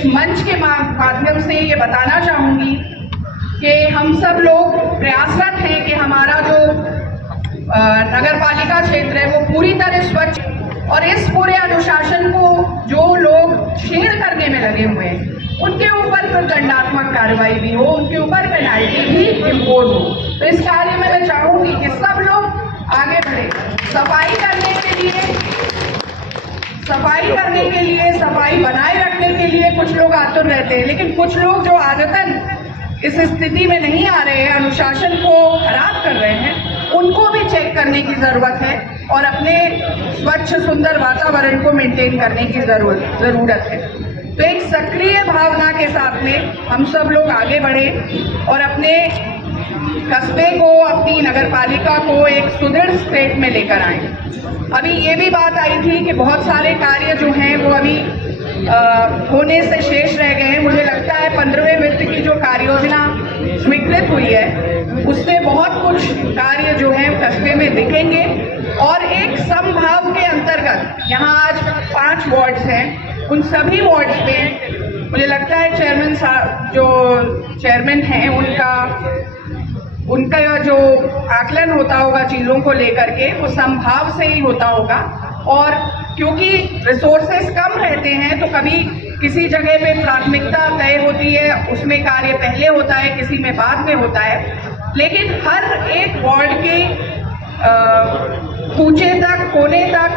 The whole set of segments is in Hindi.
इस मंच के माध्यम से ये बताना चाहूंगी कि हम सब लोग प्रयासरत हैं कि हमारा जो नगर पालिका क्षेत्र है वो पूरी तरह स्वच्छ, और इस पूरे अनुशासन को जो लोग छेड़ करने में लगे हुए हैं उनके ऊपर फिर दंडात्मक कार्रवाई भी हो, उनके ऊपर पेनाल्टी भी इम्पोज हो। तो इस कार्य में मैं चाहूंगी कि सब लोग आगे बढ़े। सफाई करने के लिए, सफाई बनाए रखने के लिए कुछ लोग आतुर रहते हैं, लेकिन कुछ लोग जो आदतन इस स्थिति में नहीं आ रहे हैं, अनुशासन को खराब कर रहे हैं, उनको भी चेक करने की जरूरत है और अपने स्वच्छ सुंदर वातावरण को मेंटेन करने की जरूरत है। तो एक सक्रिय भावना के साथ में हम सब लोग आगे बढ़े और अपने कस्बे को, अपनी नगर पालिका को एक सुदृढ़ स्टेट में लेकर आए। अभी ये भी बात आई थी कि बहुत सारे कार्य जो हैं वो अभी होने से शेष रह गए हैं। मुझे लगता है 15वें वित्त की जो कार्य योजना स्वीकृत हुई है उससे बहुत कुछ कार्य जो है कस्बे में दिखेंगे और एक समभाव के अंतर्गत यहाँ आज 5 वार्ड्स हैं, उन सभी वार्ड्स में मुझे लगता है चेयरमैन साहब जो चेयरमैन हैं उनका जो आकलन होता होगा चीजों को लेकर के वो समभाव से ही होता होगा। और क्योंकि रिसोर्सेस कम रहते हैं तो कभी किसी जगह पे प्राथमिकता तय होती है, उसमें कार्य पहले होता है, किसी में बाद में होता है, लेकिन हर एक वार्ड के कूचे तक, कोने तक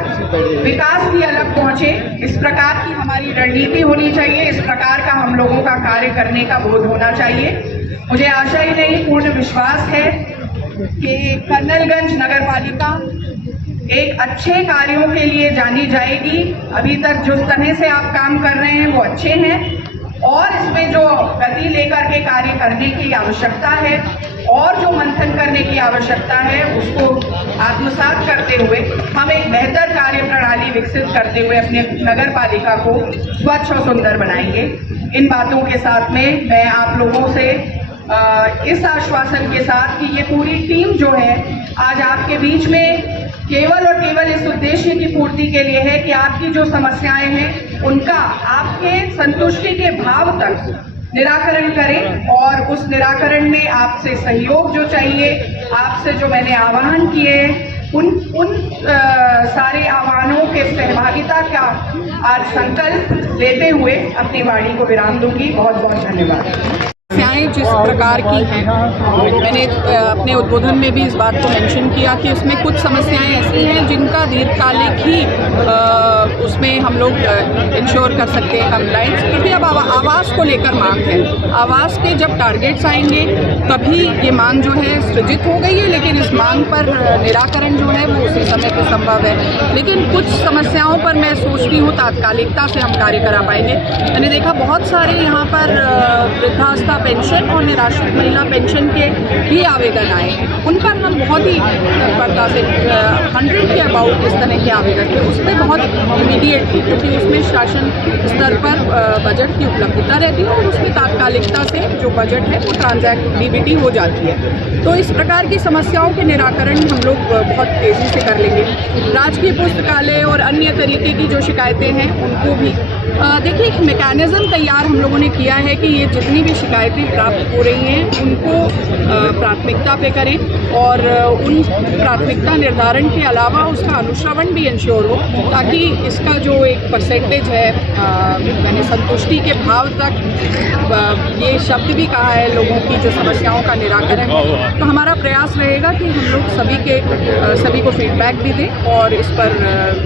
विकास भी अलग पहुंचे, इस प्रकार की हमारी रणनीति होनी चाहिए, इस प्रकार का हम लोगों का कार्य करने का बोध होना चाहिए। मुझे आशा ही नहीं पूर्ण विश्वास है कि कर्नलगंज नगर पालिका एक अच्छे कार्यों के लिए जानी जाएगी। अभी तक जिस तरह से आप काम कर रहे हैं वो अच्छे हैं और इसमें जो गति लेकर के कार्य करने की आवश्यकता है और जो मंथन करने की आवश्यकता है उसको आत्मसात करते हुए हम एक बेहतर कार्य प्रणाली विकसित करते हुए अपने नगर पालिका को स्वच्छ और सुंदर बनाएंगे। इन बातों के साथ में मैं आप लोगों से इस आश्वासन के साथ कि ये पूरी टीम जो है आज आपके बीच में केवल और केवल इस उद्देश्य की पूर्ति के लिए है कि आपकी जो समस्याएं हैं उनका आपके संतुष्टि के भाव तक निराकरण करें और उस निराकरण में आपसे सहयोग जो चाहिए, आपसे जो मैंने आह्वान किए उन सारे आह्वानों के सहभागिता का आज संकल्प लेते हुए अपनी वाणी को विराम दूंगी। बहुत बहुत धन्यवाद। समस्याएं जिस प्रकार की हैं, मैंने अपने उद्बोधन में भी इस बात को मेंशन किया कि उसमें कुछ समस्याएं ऐसी हैं जिनका दीर्घकालिक ही उसमें हम लोग इंश्योर कर सकते हैं कंप्लाइंस, क्योंकि अब आवास को लेकर मांग है। आवास के जब टारगेट्स आएंगे तभी ये मांग जो है सृजित हो गई है, लेकिन इस मांग पर निराकरण जो है वो उसी समय पे संभव है। लेकिन कुछ समस्याओं पर मैं सोचती हूँ तात्कालिकता से हम कार्य करा पाएंगे। मैंने देखा बहुत सारे यहाँ पर वृद्धावस्था पेंशन और निराश्रित महिला पेंशन के ही आवेदन आए हैं, उन पर हम बहुत ही तत्परता से 100 के अबाउट इस तरह के आवेदन थे, उस पर बहुत इमीडिएट थी क्योंकि उसमें शासन स्तर पर बजट की उपलब्धता रहती है और उसमें तात्कालिकता से जो बजट है वो ट्रांजैक्टिविटी हो जाती है। तो इस प्रकार की समस्याओं के निराकरण हम लोग बहुत तेज़ी से कर लेंगे। राजकीय पुस्तकालय और अन्य तरीके की जो शिकायतें हैं उनको भी देखिए एक मैकेनिज्म तैयार हम लोगों ने किया है कि ये जितनी भी शिकायतें प्राप्त हो रही हैं उनको प्राथमिकता पे करें और उन प्राथमिकता निर्धारण के अलावा उसका अनुश्रवण भी इंश्योर हो, ताकि इसका जो एक परसेंटेज है मैंने संतुष्टि के भाव तक ये शब्द भी कहा है लोगों की जो समस्याओं का निराकरण है। तो हमारा प्रयास रहेगा कि हम लोग सभी को फीडबैक भी दें और इस पर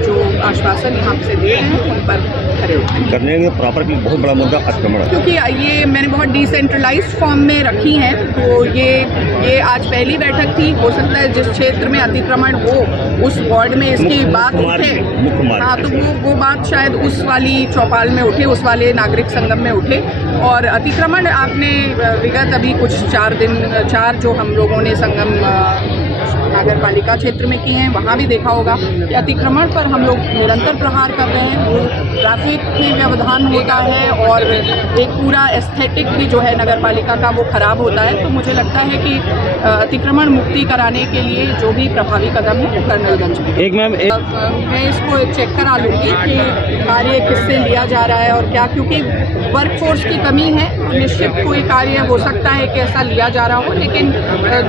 जो आश्वासन यहाँ से दे रहे हैं उन पर खरे उतरें। करने में प्रॉपर्टी बहुत बड़ा मुद्दा अतिक्रमण है, क्योंकि ये मैंने बहुत डिसेंट्रलाइज्ड फॉर्म में रखी हैं, तो ये आज पहली बैठक थी। हो सकता है जिस क्षेत्र में अतिक्रमण हो उस वार्ड में इसकी बात उठे, हाँ, तो वो बात शायद उस वाली चौपाल में उठे, उस वाले नागरिक संगम में उठे। और अतिक्रमण आपने विगत अभी कुछ 4 जो हम लोगों ने संगम नगर पालिका क्षेत्र में किए हैं वहाँ भी देखा होगा कि अतिक्रमण पर हम लोग निरंतर प्रहार कर रहे हैं। ट्रैफिक में व्यवधान होता है और एक पूरा एस्थेटिक भी जो है नगर पालिका का वो खराब होता है। तो मुझे लगता है कि अतिक्रमण मुक्ति कराने के लिए जो भी प्रभावी कदम है वो कर्नलगंज में। एक मैम मैं इसको चेक करा लूँगी कि कार्य किससे लिया जा रहा है और क्या, क्योंकि वर्कफोर्स की कमी है तो निश्चित कोई कार्य हो सकता है कि ऐसा लिया जा रहा हो। लेकिन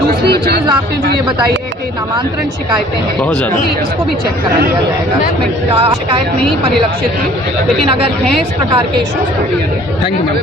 दूसरी चीज़ आपने जो ये बताई है कि नामांतरण शिकायतें हैं, बहुत ज़्यादा, इसको भी चेक करा लिया जाएगा। इसमें शिकायत नहीं परिलक्षित हुई, लेकिन अगर हैं इस प्रकार के इश्यूज तो थैंक यू मैम।